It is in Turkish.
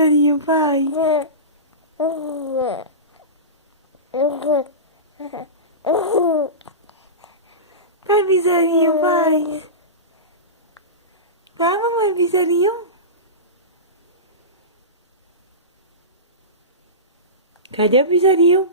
Pisarinho faz? Vai, Pisarinho, faz. Vai, mamãe, Pisarinho. Cadê o Pisarinho?